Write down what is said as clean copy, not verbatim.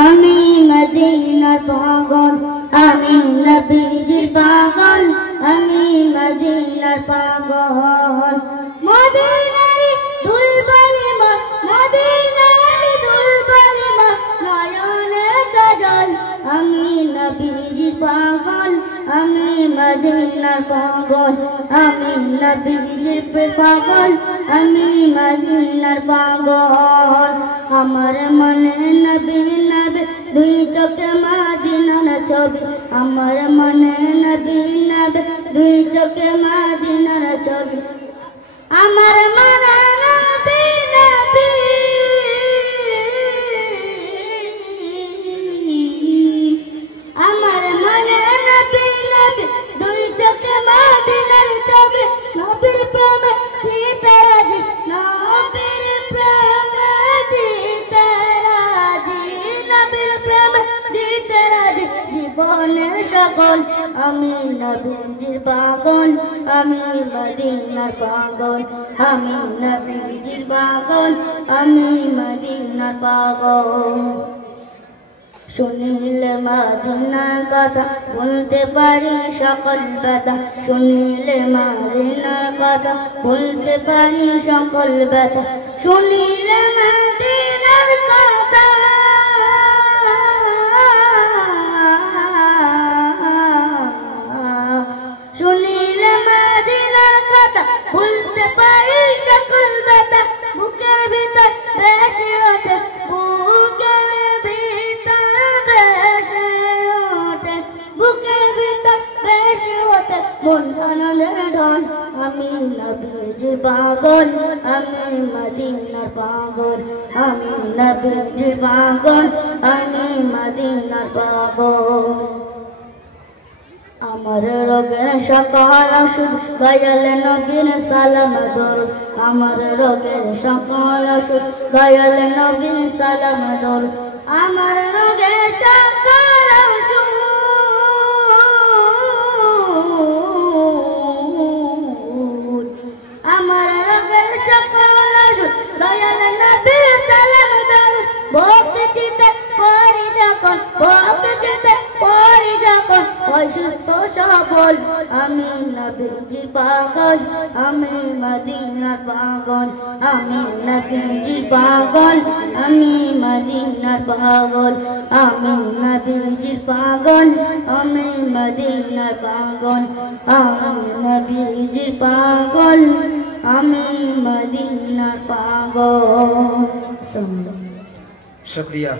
আমি মদিনার পাগল আমি নবীজির পাগল আমি মদিনার পাগল মদিনার দুলবালি মা মদিনার দুলবালি মা নয়নের কাজল আমি নবীজির পাগল আমি মদিনার পাগল আমি নবীজির পাগল আমি মদিনার পাগল আমার মনে নবী নবী দুই চোখে মদিনার ছবি আমার মনে নবী নবী দুই চোখে মদিনার ছবি আমার মনে নবী নবী আমার মনে নবী নবী দুই চোখে মদিনার ছবি নবীর প্রেমে দিতে রাজি নবীর প্রেমে দিতে রাজি নবীর প্রেমে দিতে রাজি জীবনের সকল আমি নবীজির পাগল আমি মদিনার পাগল আমি নবীজির পাগল আমি মদিনার পাগল শুনিলে মদিনার কথা বলতে পারি সকল ব্যথা শুনিলে মদিনার কথা বলতে পারি সকল ব্যথা শুনিলে মদিনার কথা শুনিলে মদিনার কথা বলতে পারি সকল ব্যথা বুকের ভিতর বেশি ওঠে বুকের ভিতর বেশি ওঠে বুকের ভিতর বেশি ওঠে মন আনন্দের ঢল আমি নবীজির পাগল আমি মদিনার পাগল আমি নবীজির পাগল আমি মদিনার পাগল আমার রোগের সকল ওষুধ দয়াল নবীর সালাম দরুদ আমার রোগের সকল ওষুধ দয়াল নবীর সালাম দরুদ আমার রোগের সকল ওষুধ আমার রোগের সকল ওষুধ দয়াল নবীর সালাম দরুদ ভক্তি চিতে পড়ি যখন ভক্তি চিতে পড়ি যখন সুস্থ সবল আমি নবীজির পাগল আমি মদিনার পাগল আমি নবীজির পাগল আমি মদিনার পাগল আমি নবীজির পাগল আমি মদিনার পাগল আমি নবীজির পাগল আমি মদিনার পাগল शुक्रिया।